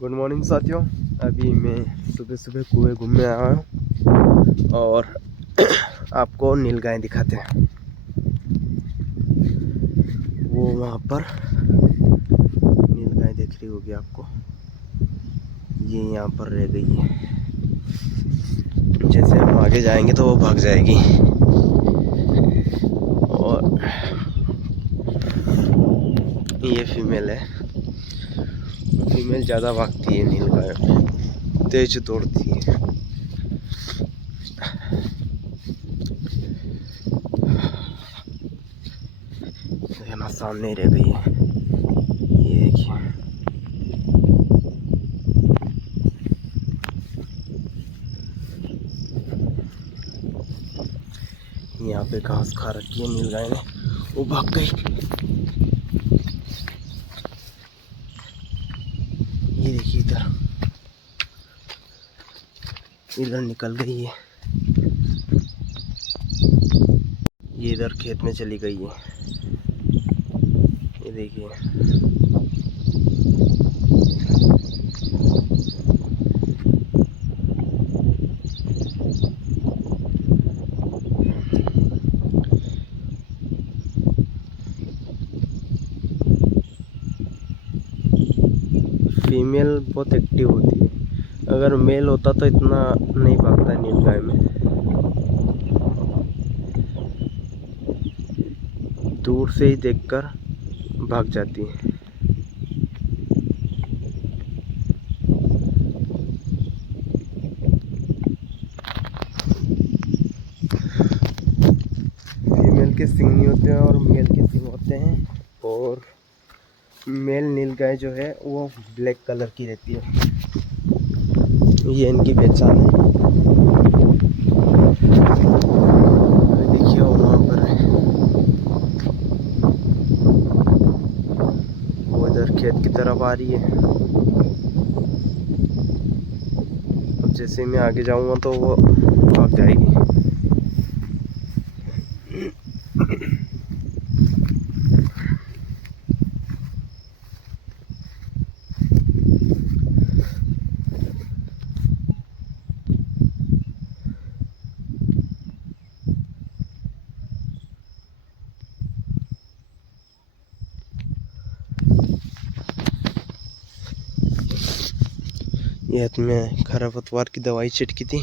Good morning साथियों। अभी मैं सुबह सुबह कुएं घूमने आया हूँ और आपको नीलगाय दिखाते हैं। वो वहाँ पर नीलगाय दिख रही होगी आपको, ये यहाँ पर रह गई है। जैसे हम आगे जाएंगे तो वो भाग जाएगी। और ये फीमेल है। फीमेल ज़्यादा भागती है, नीलगाय तेज दौड़ती है। ना सामने रह गई है, ये देखिए। यहाँ पे घास खा रखी है नीलगाय ने, वो भाग गई। ये देखिए इधर निकल गई है। ये इधर खेत में चली गई है। ये देखिए, फीमेल बहुत एक्टिव होती है। अगर मेल होता तो इतना नहीं भागता है नीलगाय में। दूर से ही देखकर भाग जाती है। फीमेल के सींग नहीं होते हैं और मेल के सींग होते हैं। और मेल नीलगाय जो है वो ब्लैक कलर की रहती है। ये इनकी पहचान है। देखिए वहाँ पर है, वो इधर खेत की तरफ आ रही है। अब जैसे मैं आगे जाऊंगा तो वो भाग जाएगी। ये में खरपतवार की दवाई छिड़की थी,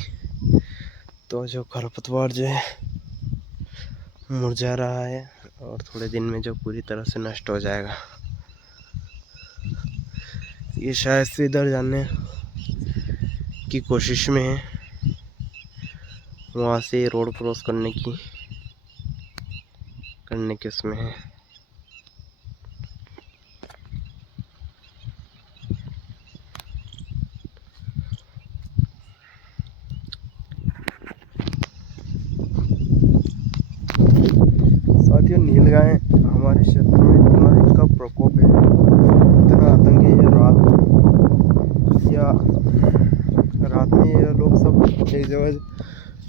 तो जो खरपतवार जो है मुरझा रहा है और थोड़े दिन में जो पूरी तरह से नष्ट हो जाएगा। ये शायद से इधर जाने की कोशिश में है, वहाँ से रोड क्रॉस करने के उसमें है। साथियों, नीलगाय हमारे क्षेत्र में इतना इनका प्रकोप है, इतना आतंक है। रात में ये लोग सब एक जगह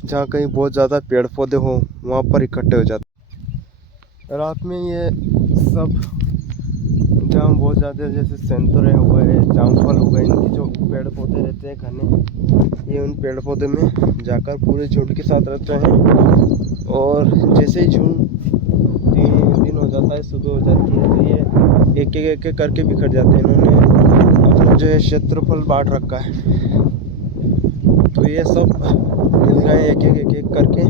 जहाँ कहीं बहुत ज़्यादा पेड़ पौधे हो वहाँ पर इकट्ठे हो जाते। रात में ये सब जहाँ बहुत ज़्यादा, जैसे संतरे हो गए, जामफल हो गए, इनके जो पेड़ पौधे रहते हैं घने, ये उन पेड़ पौधे में जाकर पूरे झुंड के साथ रहते हैं। और जैसे ही झुंड दिन हो जाता है, सुबह हो जाती है, तो ये एक एक करके बिखर जाते हैं। इन्होंने अपना जो है क्षेत्रफल बांट रखा है, तो ये सब नीलगाय एक एक करके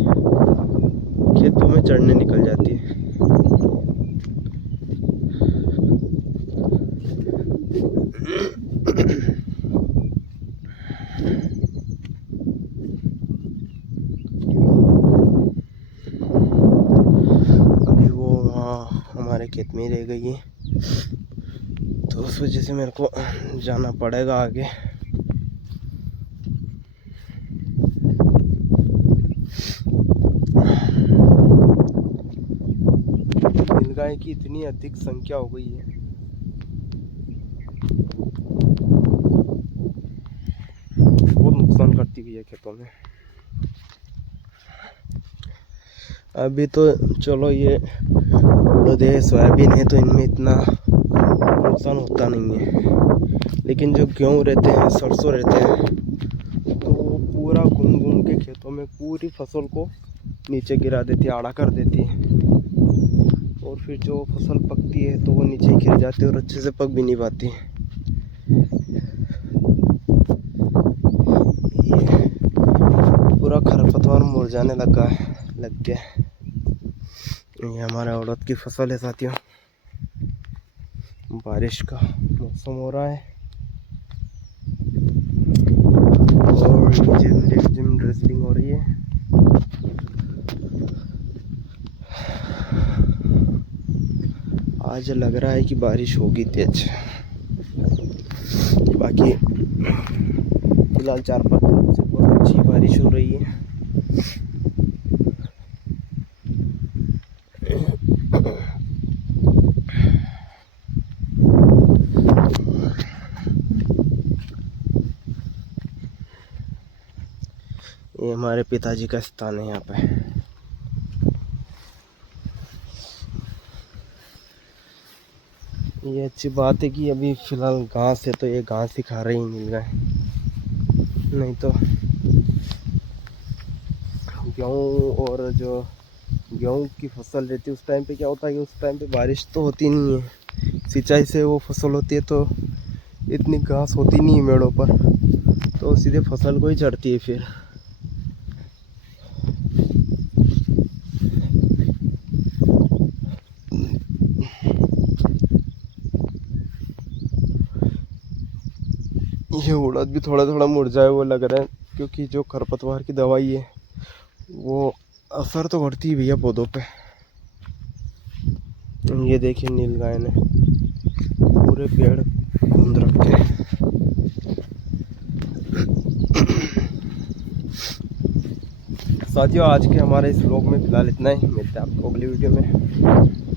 खेतों में चढ़ने निकल जाती है। अभी वो वहाँ हमारे खेत में ही रह गई है, तो उस वजह से मेरे को जाना पड़ेगा आगे। नीलगाय की इतनी अधिक संख्या हो गई है, बहुत नुकसान करती हुई है खेतों में। अभी तो चलो ये उड़द है, सोयाबीन है, तो इनमें इतना नुकसान होता नहीं है। लेकिन जो गेहूँ रहते हैं, सरसों रहते हैं, तो वो पूरा घूम घूम के खेतों में पूरी फसल को नीचे गिरा देती है, आड़ा कर देती है। और फिर जो फसल पकती है तो वो नीचे गिर जाती है और अच्छे से पक भी नहीं पाती। ये पूरा खरपतवार मुरझाने लग गया। ये हमारा उड़द की फसल है साथियों। बारिश का मौसम हो रहा है और रिमझिम ड्रिजलिंग हो रही है। आज लग रहा है कि बारिश होगी तेज। बाकी फिलहाल 4-5 दिन से बहुत अच्छी बारिश हो रही है। ये हमारे पिताजी का स्थान है यहाँ पे। ये अच्छी बात है कि अभी फिलहाल घास है तो ये घास ही खा रही मिल गए, नहीं तो गेहूँ और जो गेहूँ की फसल रहती है उस टाइम पे क्या होता है कि उस टाइम पे बारिश तो होती नहीं है। सिंचाई से वो फसल होती है तो इतनी घास होती नहीं है मेड़ों पर, तो सीधे फसल को ही चढ़ती है। फिर ये उड़द भी थोड़ा थोड़ा मुरझाया हुआ लग रहा है, क्योंकि जो खरपतवार की दवाई है वो असर तो करती है भैया पौधों पे। ये देखिए नीलगाय ने पूरे पेड़ घूम रखे हैं। साथियों आज के हमारे इस व्लॉग में फिलहाल इतना ही। मिलते हैं आपको अगली वीडियो में।